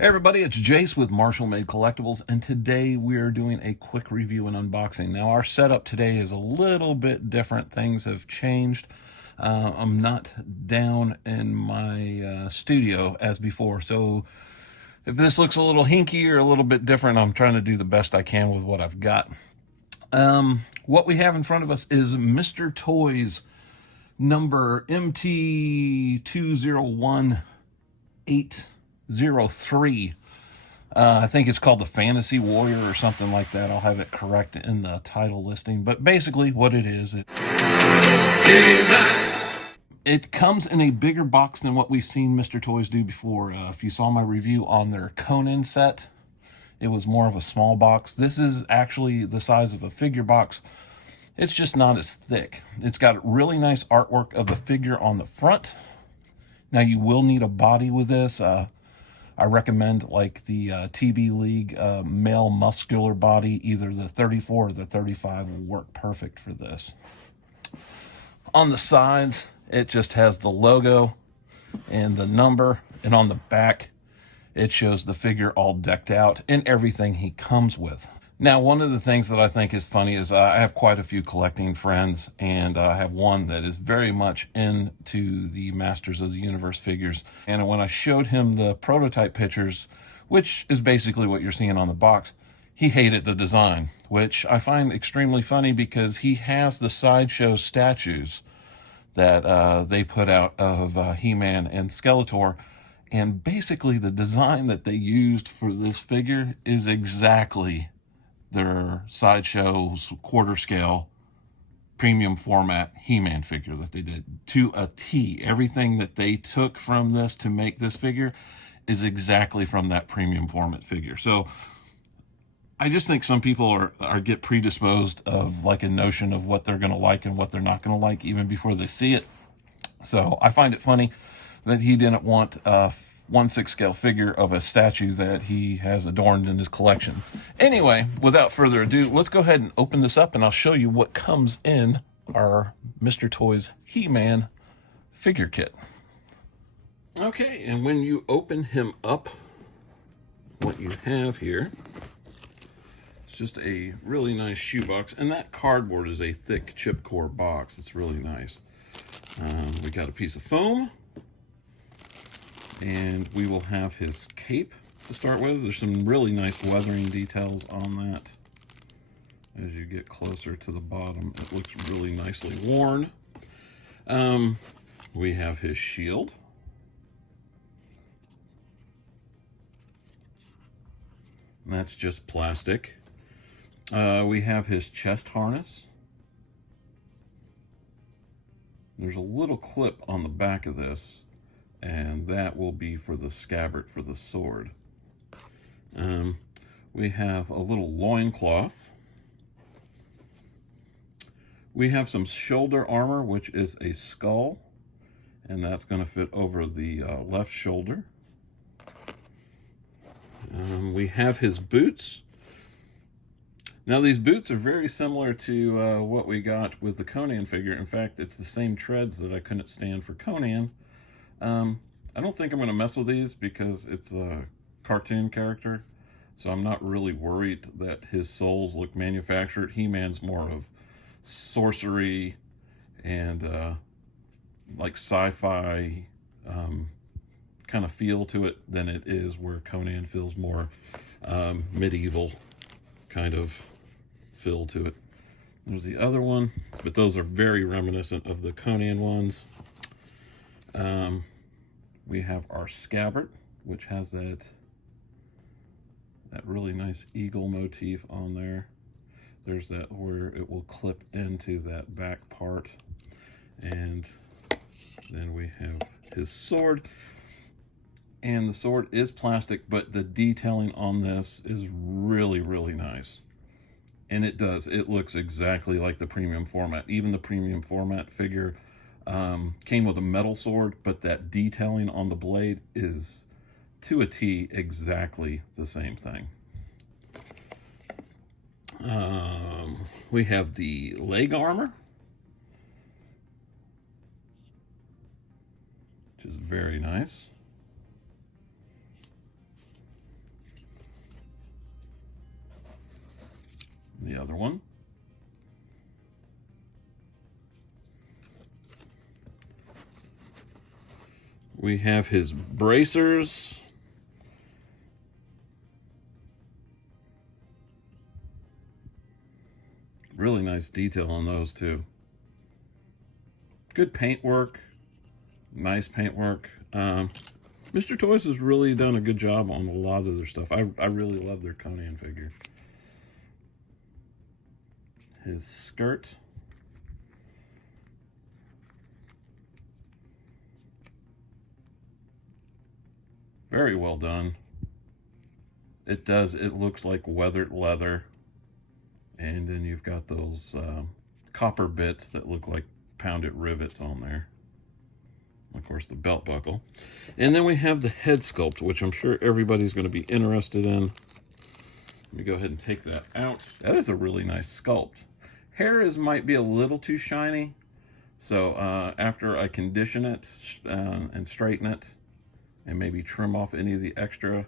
Hey everybody, it's Jase with Marshall Made Collectibles, and today we are doing a quick review and unboxing. Now our setup today is a little bit different. Things have changed. I'm not down in my studio as before, so if this looks a little hinky or a little bit different, I'm trying to do the best I can with what I've got. What we have in front of us is Mr. Toys number MT2018-03. I think it's called the Fantasy Warrior or something like that. I'll have it correct in the title listing. But basically what it is, it comes in a bigger box than what we've seen Mr. Toys do before. If you saw my review on their Conan set, it was more of a small box. This is actually the size of a figure box. It's just not as thick. It's got really nice artwork of the figure on the front. Now you will need a body with this. I recommend like the TB League male muscular body. Either the 34 or the 35 will work perfect for this. On the sides, it just has the logo and the number, and on the back it shows the figure all decked out and everything he comes with. Now, one of the things that I think is funny is I have quite a few collecting friends, and I have one that is very much into the Masters of the Universe figures. And when I showed him the prototype pictures, which is basically what you're seeing on the box, he hated the design, which I find extremely funny because he has the sideshow statues that they put out of He-Man and Skeletor. And basically the design that they used for this figure is exactly their sideshow's quarter scale premium format He-Man figure that they did to a T. Everything that they took from this to make this figure is exactly from that premium format figure. So I just think some people are get predisposed of like a notion of what they're going to like and what they're not going to like even before they see it. So I find it funny that he didn't want a 1/6 scale figure of a statue that he has adorned in his collection. Anyway, without further ado, let's go ahead and open this up and I'll show you what comes in our Mr. Toys He-Man figure kit. Okay, and when you open him up, what you have here, it's just a really nice shoebox, and that cardboard is a thick chipcore box. It's really nice. We got a piece of foam, and we will have his cape to start with. There's some really nice weathering details on that. As you get closer to the bottom, it looks really nicely worn. We have his shield. And that's just plastic. We have his chest harness. There's a little clip on the back of this, and that will be for the scabbard for the sword. We have a little loincloth. We have some shoulder armor, which is a skull, and that's going to fit over the left shoulder. We have his boots. Now these boots are very similar to what we got with the Conan figure. In fact, it's the same treads that I couldn't stand for Conan. I don't think I'm going to mess with these because it's a cartoon character, so I'm not really worried that his soles look manufactured. He-Man's more of sorcery and like sci-fi kind of feel to it than it is where Conan feels more medieval kind of feel to it. There's the other one, but those are very reminiscent of the Conan ones. We have our scabbard, which has that really nice eagle motif on there. There's that where it will clip into that back part. And then we have his sword. And the sword is plastic, but the detailing on this is really, really nice. And it looks exactly like the premium format. Even the premium format figure came with a metal sword, but that detailing on the blade is to a T exactly the same thing. We have the leg armor, which is very nice. The other one. We have his bracers. Really nice detail on those too. Good paint work. Nice paint work. Mr. Toys has really done a good job on a lot of their stuff. I really love their Conan figure. His skirt. Very well done. It looks like weathered leather. And then you've got those copper bits that look like pounded rivets on there. Of course, the belt buckle. And then we have the head sculpt, which I'm sure everybody's going to be interested in. Let me go ahead and take that out. That is a really nice sculpt. Hair might be a little too shiny. So after I condition it and straighten it and maybe trim off any of the extra,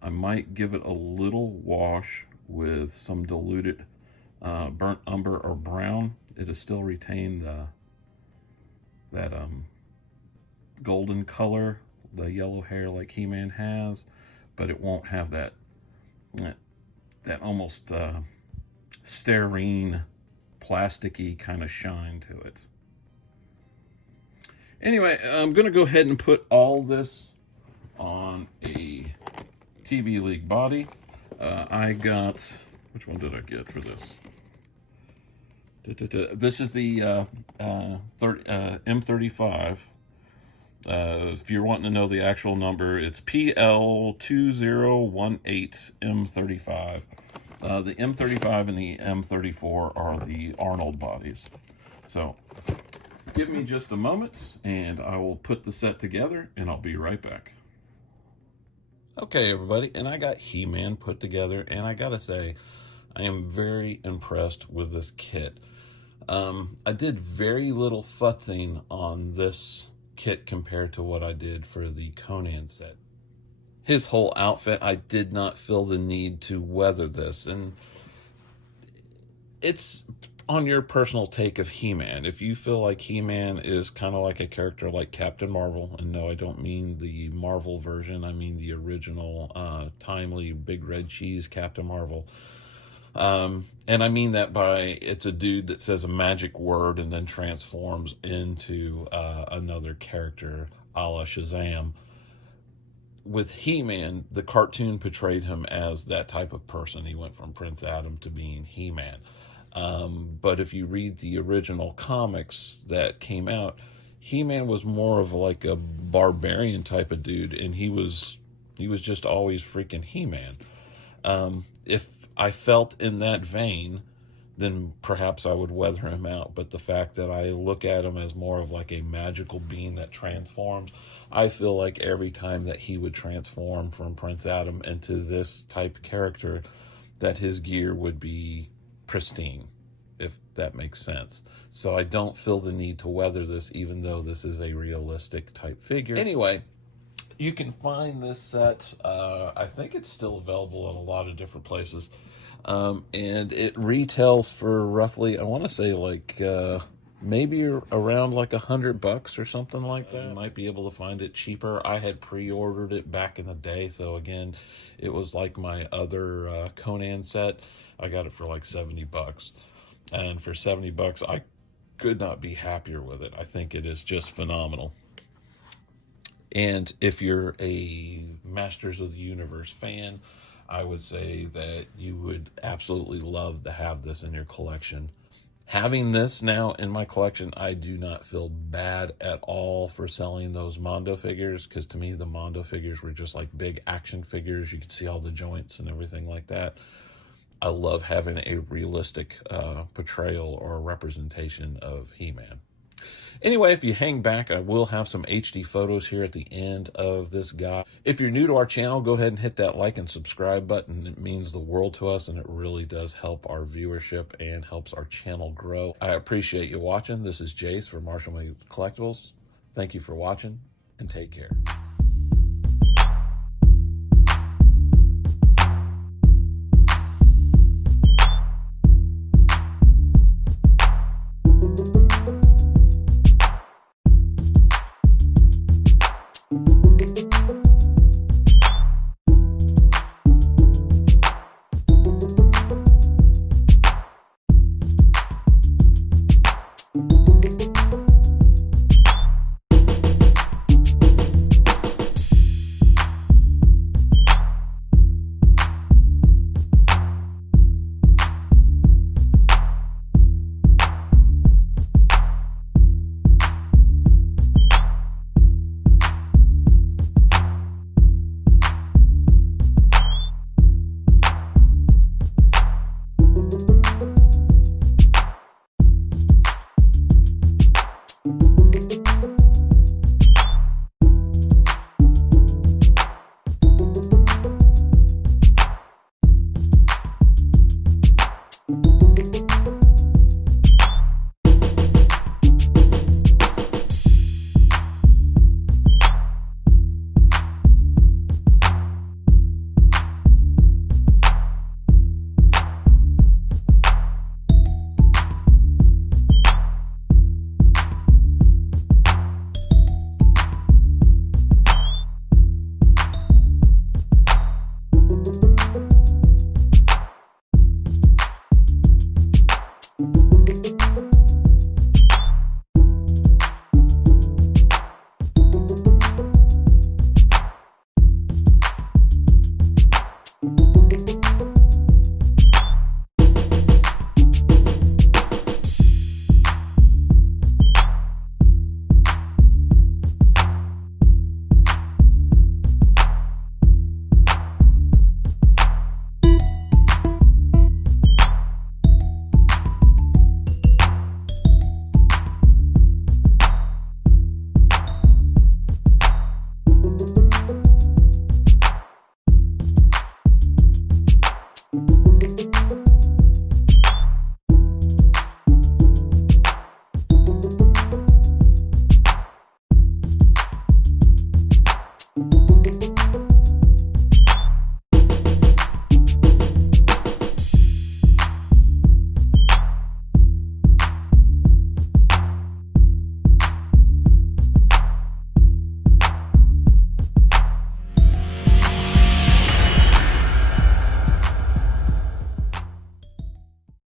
I might give it a little wash with some diluted burnt umber or brown. It has still retained that golden color, the yellow hair like He-Man has, but it won't have that almost stearine, plasticky kind of shine to it. Anyway, I'm going to go ahead and put all this on a TB League body. I got, which one did I get for this? This is the M35. If you're wanting to know the actual number, it's PL2018-M35. The M35 and the M34 are the Arnold bodies. So give me just a moment and I will put the set together and I'll be right back. Okay, everybody, and I got He-Man put together, and I gotta say, I am very impressed with this kit. I did very little futzing on this kit compared to what I did for the Conan set. His whole outfit, I did not feel the need to weather this, and it's on your personal take of He-Man. If you feel like He-Man is kind of like a character like Captain Marvel, and no, I don't mean the Marvel version, I mean the original, timely, big red cheese Captain Marvel. And I mean that by, it's a dude that says a magic word and then transforms into another character, a la Shazam. With He-Man, the cartoon portrayed him as that type of person. He went from Prince Adam to being He-Man. But if you read the original comics that came out, He-Man was more of like a barbarian type of dude, and he was just always freaking He-Man. If I felt in that vein, then perhaps I would weather him out. But the fact that I look at him as more of like a magical being that transforms, I feel like every time that he would transform from Prince Adam into this type character, that his gear would be pristine, if that makes sense. So I don't feel the need to weather this, even though this is a realistic type figure. Anyway, you can find this set, I think it's still available in a lot of different places, and it retails for roughly, I want to say like maybe around like $100 or something like that. You might be able to find it cheaper. I had pre-ordered it back in the day, so again, it was like my other Conan set. I got it for like $70, and for $70 I could not be happier with it. I think it is just phenomenal. And if you're a Masters of the Universe fan, I would say that you would absolutely love to have this in your collection. Having this now in my collection, I do not feel bad at all for selling those Mondo figures, because to me the Mondo figures were just like big action figures. You could see all the joints and everything like that. I love having a realistic portrayal or representation of He-Man. Anyway, if you hang back, I will have some HD photos here at the end of this guide. If you're new to our channel, go ahead and hit that like and subscribe button. It means the world to us, and it really does help our viewership and helps our channel grow. I appreciate you watching. This is Jase for Marshall Collectibles. Thank you for watching, and take care.